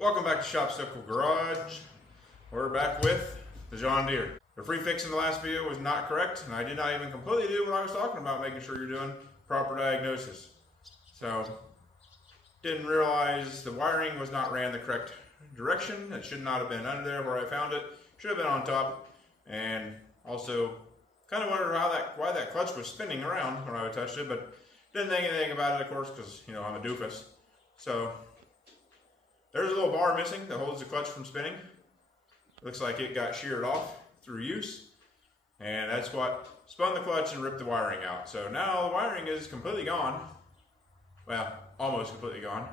Welcome back to Shop Circle Garage. We're back with the John Deere. The free fix in the last video was not correct, and I did not even completely do what I was talking about, making sure you're doing proper diagnosis. So, didn't realize the wiring was not ran the correct direction. It should not have been under there where I found it. Should have been on top. And also, kind of wondered why that clutch was spinning around when I touched it, but didn't think anything about it, of course, because, you know, I'm a doofus. So, there's a little bar missing that holds the clutch from spinning. Looks like it got sheared off through use, and that's what spun the clutch and ripped the wiring out. So now the wiring is completely gone. Well, almost completely gone.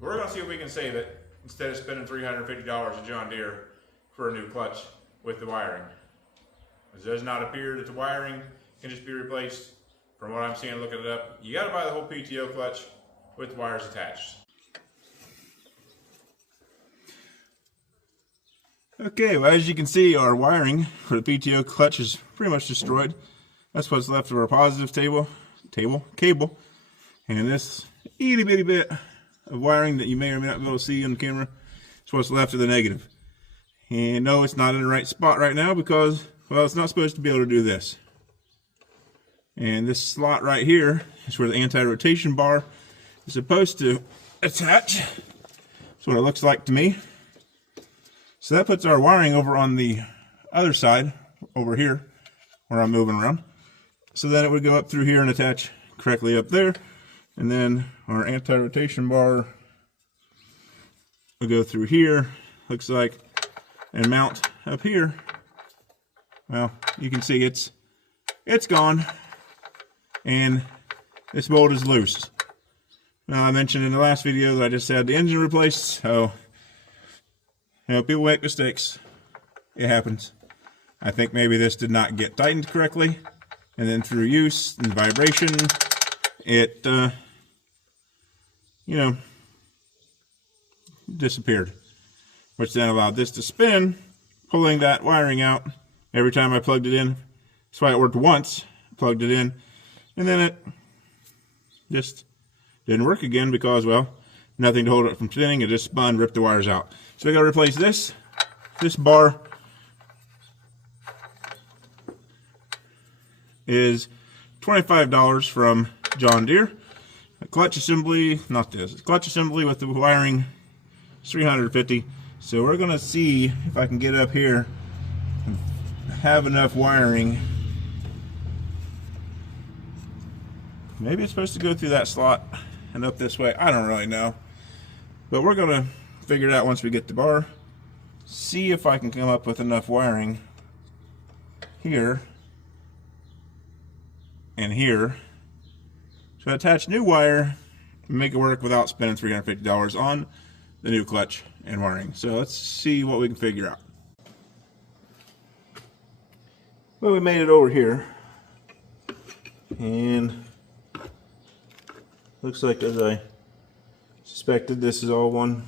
We're gonna see if we can save it instead of spending $350 at John Deere for a new clutch with the wiring. It does not appear that the wiring can just be replaced. From what I'm seeing, looking it up, you gotta buy the whole PTO clutch with the wires attached. Okay, well, as you can see, our wiring for the PTO clutch is pretty much destroyed. That's what's left of our positive cable. And this itty bitty bit of wiring that you may or may not be able to see on the camera is what's left of the negative. And no, it's not in the right spot right now because, well, it's not supposed to be able to do this. And this slot right here is where the anti-rotation bar is supposed to attach. That's what it looks like to me. So that puts our wiring over on the other side, over here, where I'm moving around. So then it would go up through here and attach correctly up there. And then our anti-rotation bar will go through here, looks like, and mount up here. Well, you can see it's gone. And this bolt is loose. Now, I mentioned in the last video that I just had the engine replaced, so you know, people make mistakes. It happens. I think maybe this did not get tightened correctly, and then through use and vibration, it, you know, disappeared, which then allowed this to spin, pulling that wiring out every time I plugged it in. That's why it worked once, plugged it in, and then it just didn't work again because, well, nothing to hold it from spinning. It just spun, ripped the wires out. So I got to replace this. This bar is $25 from John Deere. A clutch assembly, not this. Clutch assembly with the wiring is $350. So we're gonna see if I can get up here and have enough wiring. Maybe it's supposed to go through that slot and up this way. I don't really know. But we're gonna figure it out once we get the bar. See if I can come up with enough wiring here and here. So attach new wire and make it work without spending $350 on the new clutch and wiring. So let's see what we can figure out. Well, we made it over here. And looks like, as I suspected, this is all one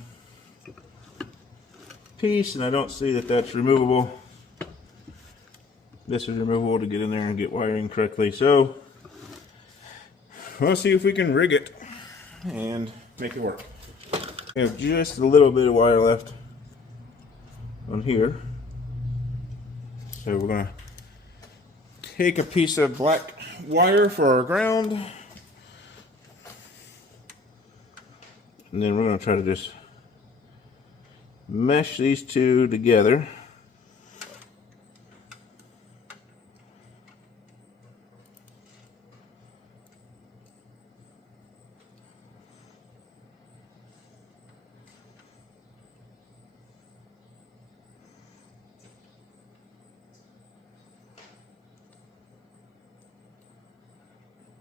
piece, and I don't see that that's removable. This is removable to get in there and get wiring correctly. So we'll see if we can rig it and make it work. We have just a little bit of wire left on here. So we're gonna take a piece of black wire for our ground. And then we're going to try to just mesh these two together.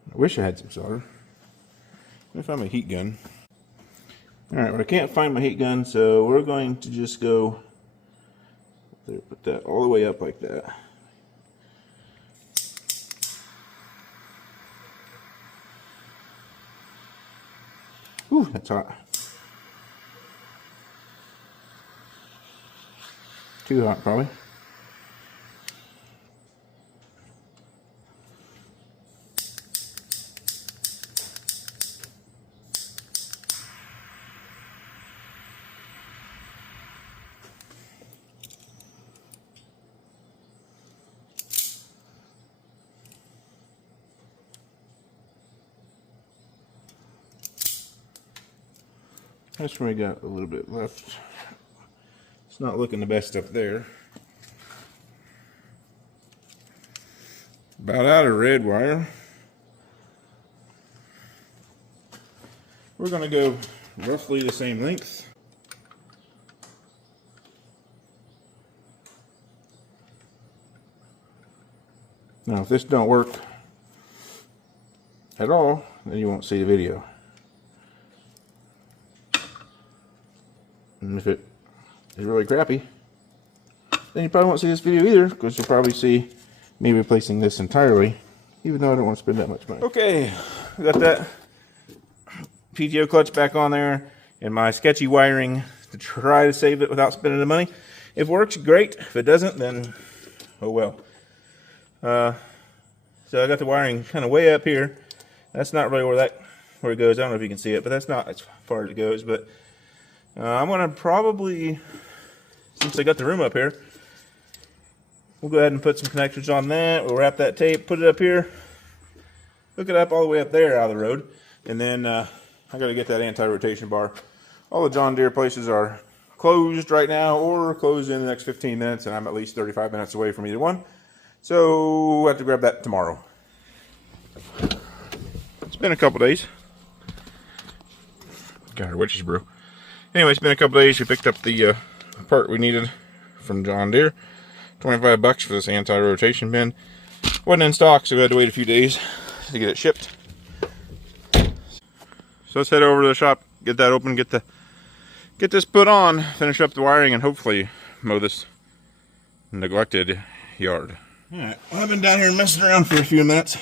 I wish I had some solder. Let me find my heat gun. Alright, well, I can't find my heat gun, so we're going to just go there, put that all the way up like that. Whew, that's hot. Too hot, probably. That's where we got a little bit left. It's not looking the best up there. About out of red wire. We're going to go roughly the same length. Now if this don't work at all, then you won't see the video. And if it is really crappy, then you probably won't see this video either, because you'll probably see me replacing this entirely, even though I don't want to spend that much money. Okay, we got that PTO clutch back on there and my sketchy wiring to try to save it without spending the money. If it works, great. If it doesn't, then oh well. So I got the wiring kind of way up here. That's not really where it goes. I don't know if you can see it, but that's not as far as it goes. But I'm gonna probably, since I got the room up here, we'll go ahead and put some connectors on that. We'll wrap that tape, put it up here, hook it up all the way up there out of the road, and then I got to get that anti-rotation bar. All the John Deere places are closed right now or closed in the next 15 minutes, and I'm at least 35 minutes away from either one. So we'll have to grab that tomorrow. It's been a couple days. Got our witches brew. Anyway, it's been a couple days. We picked up the part we needed from John Deere. 25 bucks for this anti-rotation bin. Wasn't in stock, so we had to wait a few days to get it shipped. So let's head over to the shop, get that open, get this put on, finish up the wiring, and hopefully mow this neglected yard. Alright, well, I've been down here messing around for a few minutes.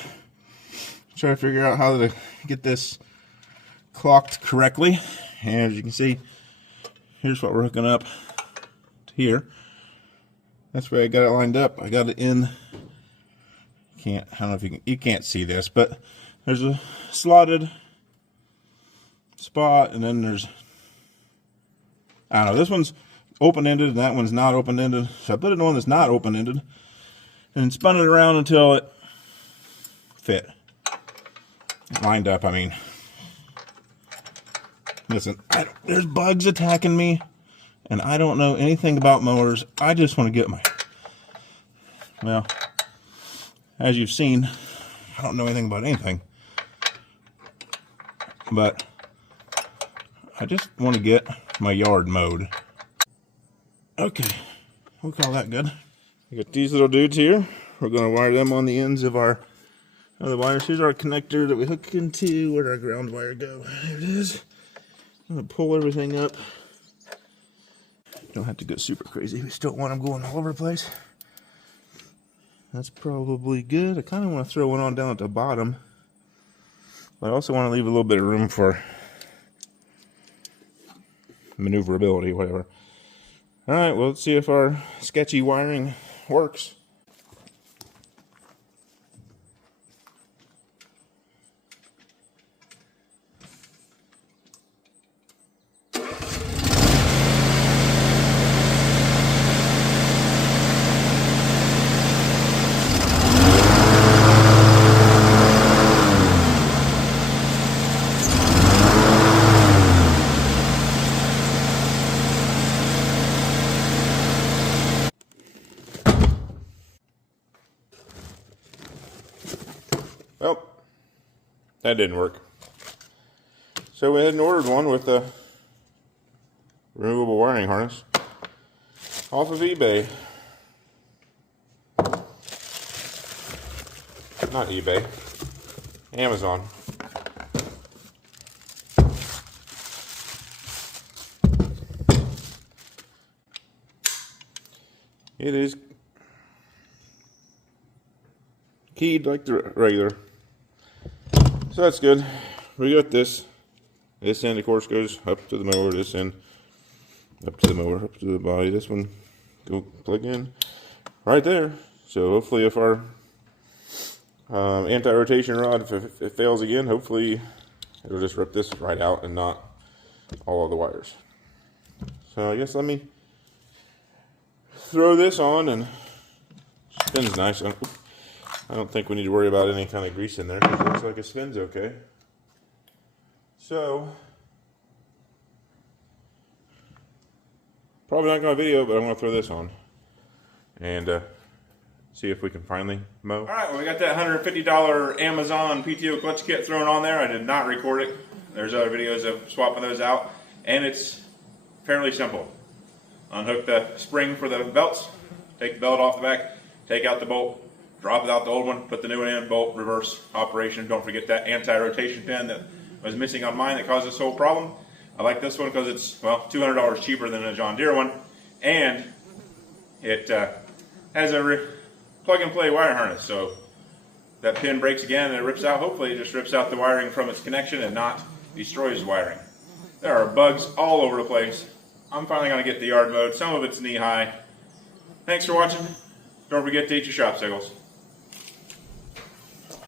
Trying to figure out how to get this clocked correctly. And as you can see, here's what we're hooking up to here. That's where I got it lined up. I got it in. I don't know if you can't see this, but there's a slotted spot, and then there's, I don't know, this one's open-ended and that one's not open-ended. So I put it in one that's not open-ended and spun it around until it fit. Lined up, I mean. Listen, there's bugs attacking me, and I don't know anything about mowers. I just want to get well, as you've seen, I don't know anything about anything. But I just want to get my yard mowed. Okay, we'll call that good. I got these little dudes here. We're going to wire them on the ends of our other wires. Here's our connector that we hook into. Where'd our ground wire go? There it is. I'm going to pull everything up. Don't have to go super crazy. We still want them going all over the place. That's probably good. I kind of want to throw one on down at the bottom, but I also want to leave a little bit of room for maneuverability, whatever. Alright, well, let's see if our sketchy wiring works. Well, that didn't work. So we went and ordered one with a removable wiring harness off of eBay. Not eBay, Amazon. It is keyed like the regular. So that's good. We got this. This end, of course, goes up to the mower. This end, up to the mower, up to the body. This one, go plug in right there. So hopefully, if our anti-rotation rod, if it fails again, hopefully it'll just rip this right out and not all of the wires. So I guess let me throw this on, and spins nice. I don't think we need to worry about any kind of grease in there because it looks like it spins okay. So Probably not going to video, but I'm going to throw this on and see if we can finally mow. All right, well, we got that $150 Amazon PTO clutch kit thrown on there. I did not record it. There's other videos of swapping those out, and it's fairly simple. Unhook the spring for the belts, take the belt off the back, take out the bolt, drop it out the old one, put the new one in, bolt, reverse operation. Don't forget that anti-rotation pin that was missing on mine that caused this whole problem. I like this one because it's, well, $200 cheaper than a John Deere one, and it has a plug-and-play wire harness, so that pin breaks again and it rips out. Hopefully it just rips out the wiring from its connection and not destroys wiring. There are bugs all over the place. I'm finally going to get the yard mowed. Some of it's knee-high. Thanks for watching. Don't forget to eat your shop sickles.